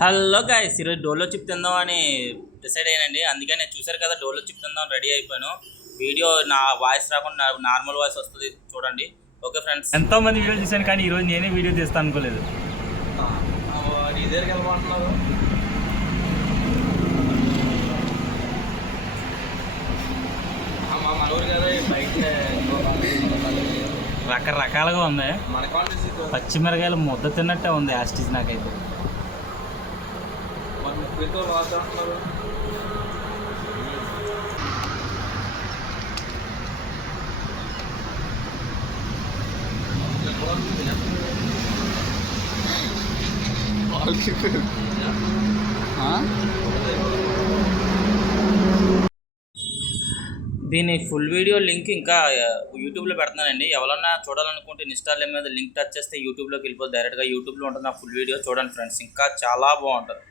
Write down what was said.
Hello guys, ఈరోజు Dolo chip తిందాం అని డిసైడ్ అయ్యానండి. అందుకనే చూసారు కదా, డోలో చిప్ తిందాం రెడీ అయిపోయాను. వీడియో నా వాయిస్ రాకుండా నార్మల్ వాయిస్ వస్తుంది, చూడండి. ఓకే ఫ్రెండ్స్, ఎంతో మంది వీడియో చూశాను కానీ ఈరోజు నేనే వీడియో తీస్తాను అనుకోలేదు. రకరకాలుగా ఉంది. పచ్చిమిరకాయలు ముద్ద తిన్నట్టే ఉంది యాస్టిజ్ నాకైతే. దీని ఫుల్ వీడియో లింక్ ఇంకా యూట్యూబ్లో పెడుతున్నానండి. ఎవరన్నా చూడాలనుకుంటే ఇన్స్టాల్ మీద లింక్ టచ్ చేస్తే యూట్యూబ్లోకి వెళ్ళిపోతే డైరెక్ట్గా యూట్యూబ్లో ఉంటుంది. నా ఫుల్ వీడియో చూడండి ఫ్రెండ్స్, ఇంకా చాలా బాగుంటుంది.